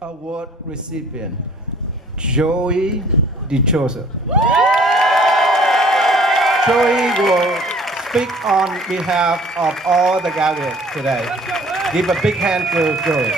Award recipient, Joey Dichoso. Joey will speak on behalf of all the graduates today. Give a big hand to Joey.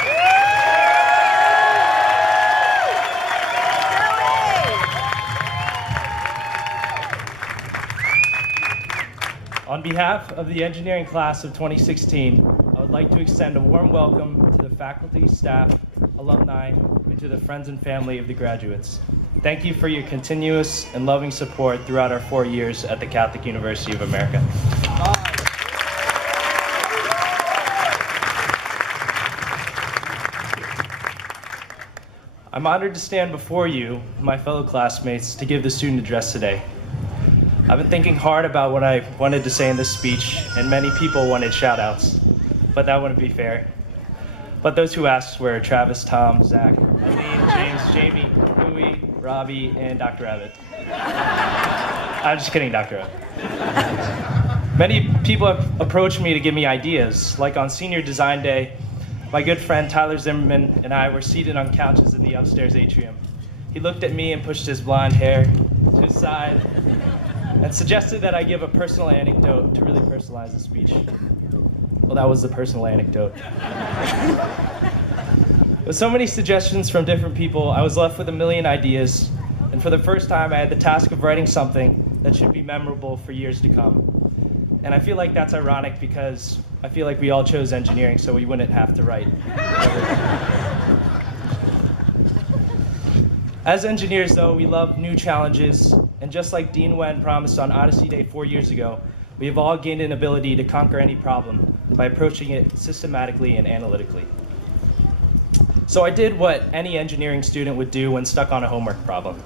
On behalf of the engineering class of 2016, I would like to extend a warm welcome to the faculty, staff, alumni, and to the friends and family of the graduates. Thank you for your continuous and loving support throughout our 4 years at the Catholic University of America. I'm honored to stand before you, my fellow classmates, to give the student address today. I've been thinking hard about what I wanted to say in this speech, and many people wanted shout-outs, but that wouldn't be fair. But those who asked were Travis, Tom, Zach, Eileen, James, Jamie, Louie, Robbie, and Dr. Abbott. I'm just kidding, Dr. Abbott. Many people have approached me to give me ideas, like on senior design day, my good friend Tyler Zimmerman and I were seated on couches in the upstairs atrium. He looked at me and pushed his blonde hair to his side and suggested that I give a personal anecdote to really personalize the speech. Well, that was the personal anecdote. With so many suggestions from different people, I was left with a million ideas, and for the first time, I had the task of writing something that should be memorable for years to come. And I feel like that's ironic because I feel like we all chose engineering, so we wouldn't have to write. As engineers, though, we love new challenges, and just like Dean Wen promised on Odyssey Day 4 years ago, we have all gained an ability to conquer any problem by approaching it systematically and analytically. So I did what any engineering student would do when stuck on a homework problem.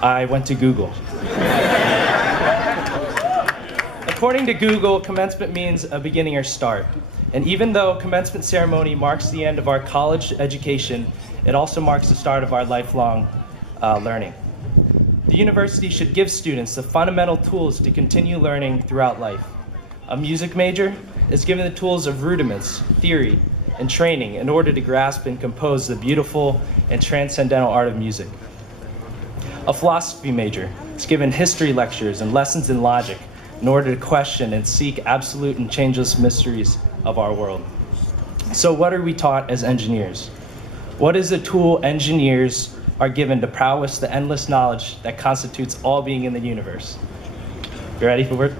I went to Google. According to Google, commencement means a beginning or start. And even though commencement ceremony marks the end of our college education, it also marks the start of our lifelong learning. The university should give students the fundamental tools to continue learning throughout life. A music major is given the tools of rudiments, theory, and training in order to grasp and compose the beautiful and transcendental art of music. A philosophy major is given history lectures and lessons in logic in order to question and seek absolute and changeless mysteries of our world. So what are we taught as engineers? What is the tool engineers are given to prowess the endless knowledge that constitutes all being in the universe? You ready for it?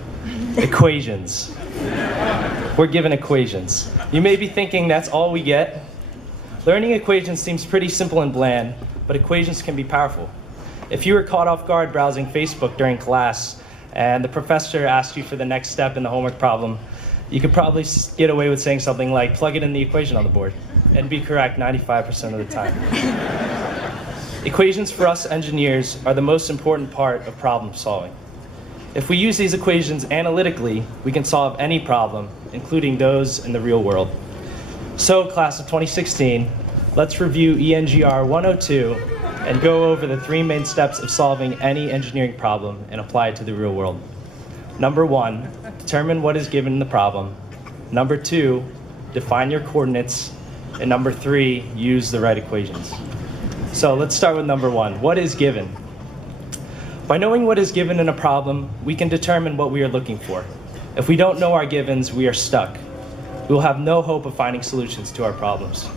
Equations. We're given equations. You may be thinking that's all we get. Learning equations seems pretty simple and bland, but equations can be powerful. If you were caught off guard browsing Facebook during class and the professor asked you for the next step in the homework problem, you could probably get away with saying something like, plug it in the equation on the board, and be correct 95% of the time. Equations for us engineers are the most important part of problem solving. If we use these equations analytically, we can solve any problem, including those in the real world. So, class of 2016, let's review ENGR 102 and go over the 3 main steps of solving any engineering problem and apply it to the real world. Number 1, determine what is given in the problem. Number 2, define your coordinates. And number 3, use the right equations. So let's start with number 1, what is given? By knowing what is given in a problem, we can determine what we are looking for. If we don't know our givens, we are stuck. We will have no hope of finding solutions to our problems.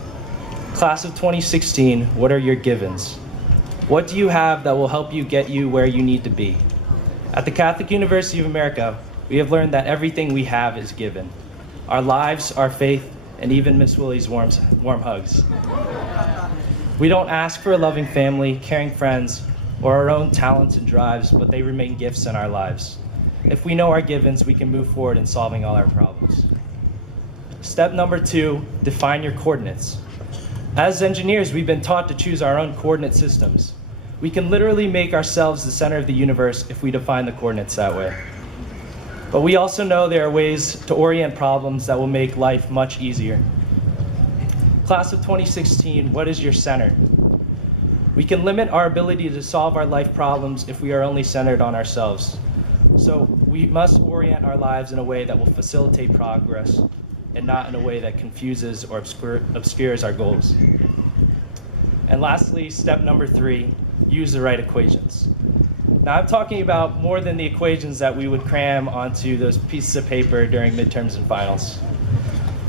Class of 2016, what are your givens? What do you have that will help you get you where you need to be? At the Catholic University of America, we have learned that everything we have is given. Our lives, our faith, and even Miss Willie's warm hugs. We don't ask for a loving family, caring friends, or our own talents and drives, but they remain gifts in our lives. If we know our givens, we can move forward in solving all our problems. Step number 2, define your coordinates. As engineers, we've been taught to choose our own coordinate systems. We can literally make ourselves the center of the universe if we define the coordinates that way. But we also know there are ways to orient problems that will make life much easier. Class of 2016, what is your center? We can limit our ability to solve our life problems if we are only centered on ourselves. So we must orient our lives in a way that will facilitate progress and not in a way that confuses or obscures our goals. And lastly, step number 3, use the right equations. Now I'm talking about more than the equations that we would cram onto those pieces of paper during midterms and finals.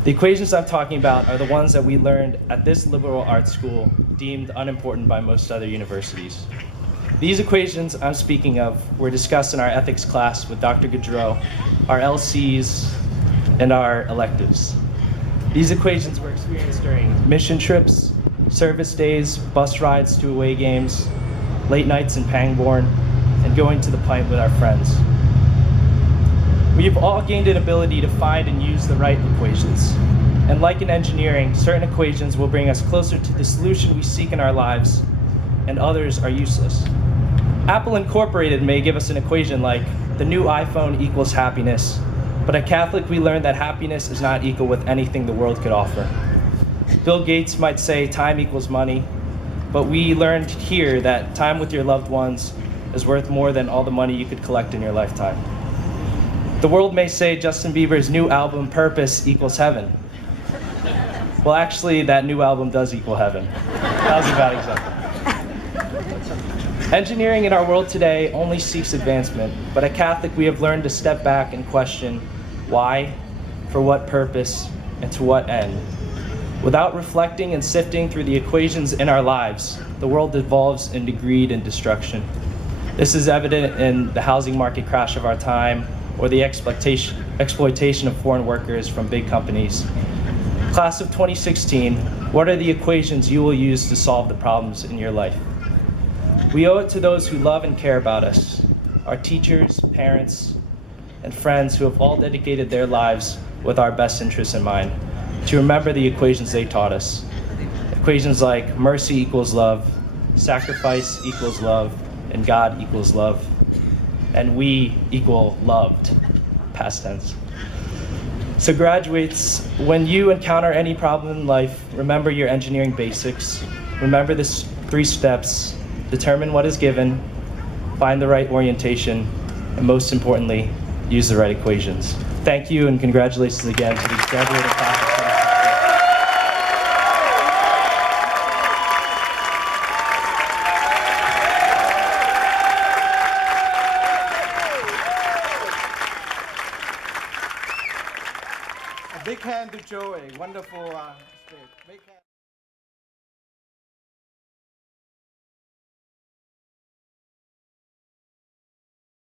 The equations I'm talking about are the ones that we learned at this liberal arts school, deemed unimportant by most other universities. These equations I'm speaking of were discussed in our ethics class with Dr. Gaudreau, our LCs, and our electives. These equations were experienced during mission trips, service days, bus rides to away games, late nights in Pangbourne, and going to the pint with our friends. We have all gained an ability to find and use the right equations. And like in engineering, certain equations will bring us closer to the solution we seek in our lives, and others are useless. Apple Incorporated may give us an equation like the new iPhone equals happiness, but at Catholic we learned that happiness is not equal with anything the world could offer. Bill Gates might say time equals money, but we learned here that time with your loved ones is worth more than all the money you could collect in your lifetime. The world may say Justin Bieber's new album, Purpose, equals heaven. Well, actually, that new album does equal heaven. That was a bad example. Engineering in our world today only seeks advancement, but at Catholic we have learned to step back and question why, for what purpose, and to what end. Without reflecting and sifting through the equations in our lives, the world devolves into greed and destruction. This is evident in the housing market crash of our time, or the exploitation of foreign workers from big companies. Class of 2016, what are the equations you will use to solve the problems in your life? We owe it to those who love and care about us, our teachers, parents, and friends who have all dedicated their lives with our best interests in mind, to remember the equations they taught us. Equations like mercy equals love, sacrifice equals love, and God equals love. And we equal loved, past tense. So graduates, when you encounter any problem in life, remember your engineering basics. Remember the 3 steps. Determine what is given, find the right orientation, and most importantly, use the right equations. Thank you and congratulations again to the graduating class. A big hand to Joey. Wonderful speech. Big hand.